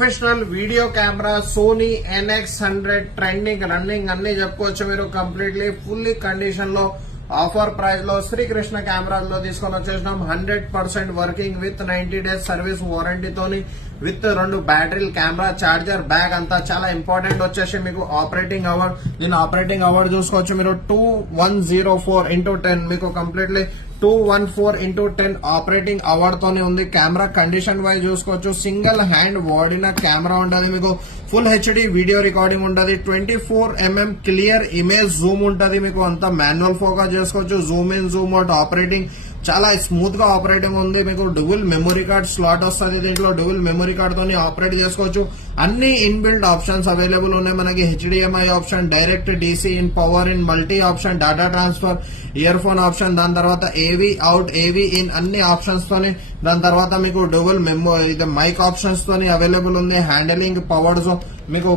Professional video camera Sony NX100 trending running అన్ని చెప్పుకోవచ్చు. మీరు కంప్లీట్లీ ఫుల్లీ కండిషన్ లో ఆఫర్ ప్రైస్ లో శ్రీకృష్ణ కెమెరాస్ లో తీసుకొని వచ్చేసినాం. 100% వర్కింగ్ విత్ 90 days సర్వీస్ వారంటీతోని విత్ 2 బ్యాటరీలు, కెమెరా, చార్జర్, బ్యాగ్ అంతా చాలా ఇంపార్టెంట్ వచ్చేసి మీకు ఆపరేటింగ్ అవర్. దీని ఆపరేటింగ్ అవర్ చూసుకోవచ్చు మీరు 2104x10 మీకు కంప్లీట్లీ 214x10 ఆపరేటింగ్ అవర్ తోనే ఉంది. కెమెరా కండిషన్ వైజ్ చూసుకోవచ్చు. సింగిల్ హ్యాండ్ వాడిన కెమెరా ఉంటది. మీకు ఫుల్ హెచ్డి వీడియో రికార్డింగ్ ఉంటది. 24mm క్లియర్ ఇమేజ్ జూమ్ ఉంటది. మీకు అంతా మాన్యువల్ ఫోకస్ చేసుకోవచ్చు. Zoom in, Zoom out operating చాలా స్మూత్ గా ఆపరేటింగ్ ఉంది. మీకు డ్యూయల్ మెమరీ కార్డ్ స్లాట్ వస్తుంది. దీంట్లో డ్యూయల్ మెమరీ కార్డ్ తోని ఆపరేట్ చేసుకోవచ్చు. అన్ని ఇన్బిల్డ్ ఆప్షన్స్ అవైలబుల్ ఉన్నాయి మనకి. HDMI option, direct DC in, power in, multi option, data transfer, year phone option, దాని తర్వాత AV అవుట్, AV ఇన్ అన్ని ఆప్షన్స్ తోని. దాని తర్వాత మీకు డ్యూయల్ ఇది మైక్ ఆప్షన్స్ తోని అవైలబుల్ ఉంది. హ్యాండిలింగ్ పవర్ జోన్, మీకు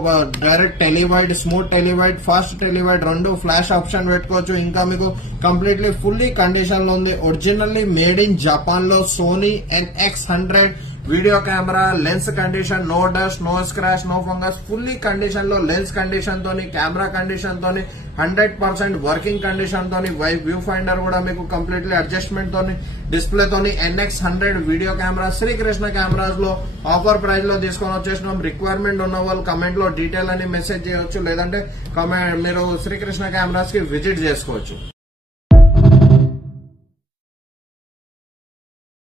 direct tele wide, smooth tele wide, fast tele wide 2 flash option పెట్టుకోవచ్చు. ఇంకా మీకు కంప్లీట్లీ ఫుల్లీ కండిషన్ లో ఉంది. ఒరిజినల్లీ మేడ్ ఇన్ జపాన్ లో Sony NX100 video camera. Lens condition, no dust, no scratch, no fungus, fully condition లో lens condition తోని, camera condition తోని, 100% working condition తోని, వ్యూ ఫైండర్ కూడా మీకు కంప్లీట్లీ అడ్జస్ట్మెంట్ తోని, డిస్ప్లే తోని NX100 video camera Srikrishna cameras లో ఆఫర్ ప్రైస్ లో తీసుకొని వచ్చేసినాం. రిక్వైర్మెంట్ ఉన్న వాళ్ళు కమెంట్ లో డీటెయిల్ అని మెసేజ్ చేయవచ్చు, లేదంటే మీరు శ్రీకృష్ణ కెమెరాస్ కి విజిట్ చేసుకోవచ్చు.